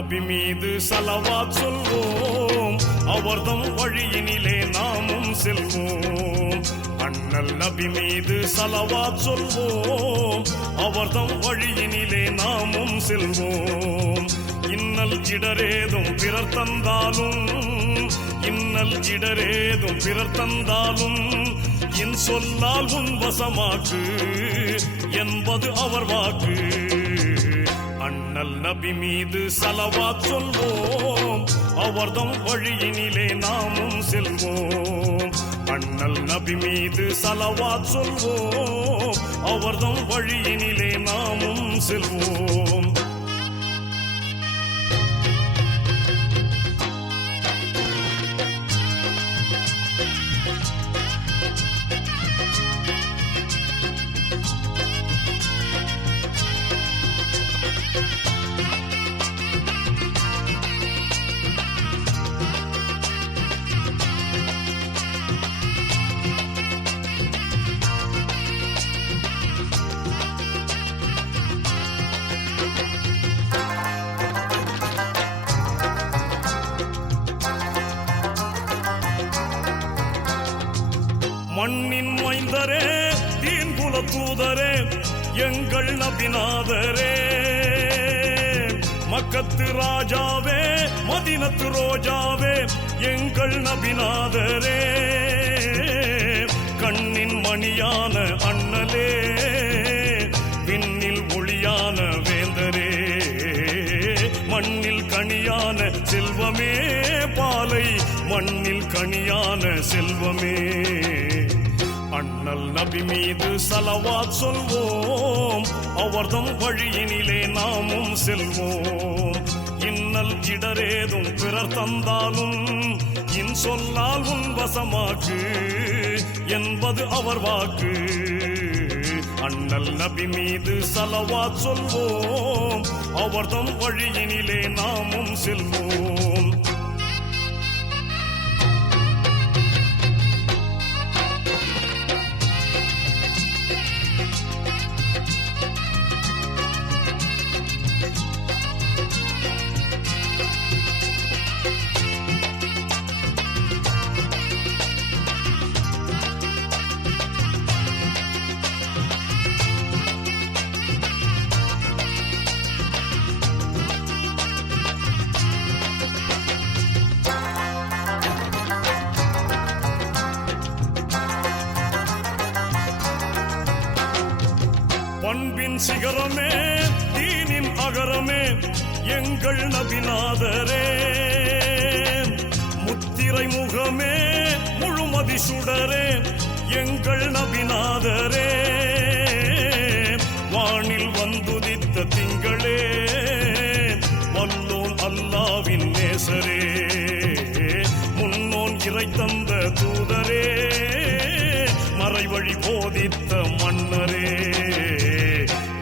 நபி மீது ஸலவாத் சொல்வோம், அவர்தம் வழியினிலே நாமும் செல்வோம். அண்ணல் நபி மீது ஸலவாத் சொல்வோம், அவர்தம் வழியினிலே நாமும் செல்வோம். இன்னல் இடரேதும் பிறர் தந்தாலும், இன்னல் இடரேதும் பிறர் தந்தாலும், என் சொல்லால் உன் வசமாக்கு என்பது அவர் வாக்கு. அண்ணல் நபி மீது ஸலவாத் சொல்வோம், அவர்தம் வழியினிலே நாமும் செல்வோம். அண்ணல் நபி மீது ஸலவாத் சொல்வோம், அவர்தம் வழியினிலே நாமும் செல்வோம். மண்ணின் மைந்தரே, தீன் குல தூதரே, எங்கள் நபிநாதரே, மக்கத்து ராஜாவே, மதினத்து ரோஜாவே, எங்கள் நபிநாதரே, கண்ணின் மணியான அண்ணலே, விண்ணில் ஒளியான வேந்தரே, மண்ணில் கனியான செல்வமே, பாலை மண்ணில் கனியான செல்வமே. அண்ணல் நபி மீது ஸலவாத் சொல்வோம், அவர்தம் வழியினிலே நாமும் செல்வோம். இன்னல் இடரேதும் பிறர் தந்தாலும், இன் சொல்லால் உன் வசமாக்கு என்பது அவர் வாக்கு. அண்ணல் நபி மீது ஸலவாத் சொல்வோம், அவர்தம் வழியினிலே நாமும் செல்வோம். பண்பின் சிகரமே, தீனின் அகரமே, எங்கள் நபிநாதரே, முத்திரை முகமே, முழுமதி சுடரே, எங்கள் நபிநாதரே, வானில் வந்துதித்த திங்களே, வல்லோன் அல்லாவின் நேசரே, முன்னோன் இறை தந்த தூதரே, மறைவழி போதித்த மன்னரே.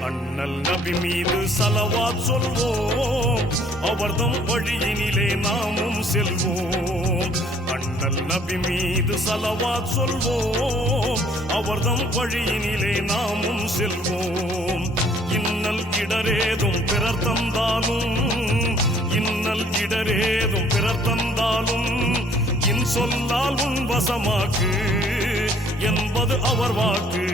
அண்ணல் நபி மீது ஸலவாத் சொல்வோம், அவர்தம் வழியினிலே நாமும் செல்வோம். அண்ணல் நபி மீது ஸலவாத் சொல்வோம், அவர்தம் வழியினிலே நாமும் செல்வோம். இன்னல் இடரேதும் பிறர் தந்தாலும், இன்னல் இடரேதும் பிறர் தந்தாலும், இன் சொல்லால் உன் வசமாக்கு என்பது அவர் வாக்கு.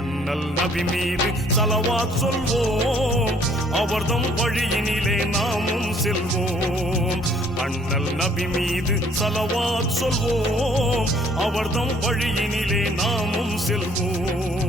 அண்ணல் நபி மீது ஸலவாத் சொல்வோம், அவர்தம் வழியினிலே நாமும் செல்வோம். அண்ணல் நபி மீது ஸலவாத் சொல்வோம், அவர்தம் வழியினிலே நாமும் செல்வோம்.